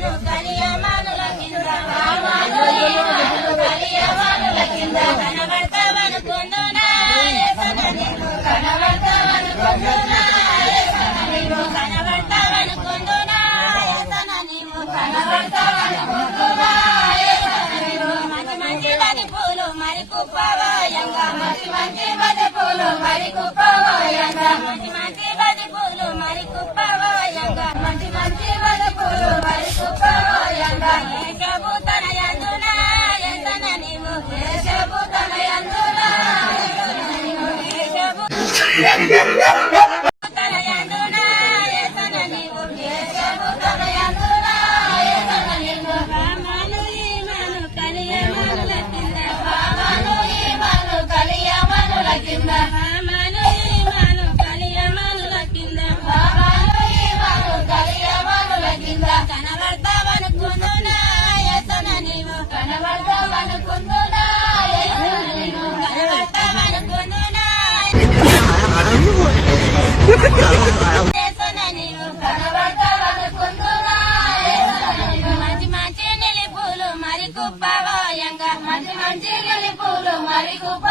ఈమాను కలియమానుల కింద ఈమాను ఈమాను కలియమానుల కింద కనబడతావనుకుందునా యేసన్న నీవు కనబడతావనుకుందునా యేసన్న నీవు కనబడతావనుకుందునా యేసన్న నీవు కనబడతావనుకుందునా యేసన్న నీవు మంచి మంచి బంతి పూలు మరి కుప్పవాయంగా మంచి మంచి బంతి పూలు మరి కుప్పవాయంగా మంచి మంచి బంతి పూలు మరి కుప్పవాయంగా మంచి మంచి బంతి పూలు మరి కుప్పవాయంగా యేసపు తన యందునా యేసన్న నీవు యేసపు తన యందునా యేసన్న నీవు యేసపు తన యందునా యేసన్న నీవు యేసపు తన యందునా యేసన్న నీవు రామాను ఈమాను కలియమానుల కింద రామాను ఈమాను కలియమానుల కింద రామాను ఈమాను కలియమానుల కింద రామాను ఈమాను కలియమానుల కింద కనబడతావనుకుందునా యేసన్న నీవు కనబడతావనుకుందునా యేసన్న నీవు కనబడతావనుకుందునా యేసన్న నీవు కనబడతావనుకుందునా యేసన్న నీవు మంచి మంచి నిలిపూలు మరి కుప్పవాయంగా మంచి మంచి నిలిపూలు మరి కుప్ప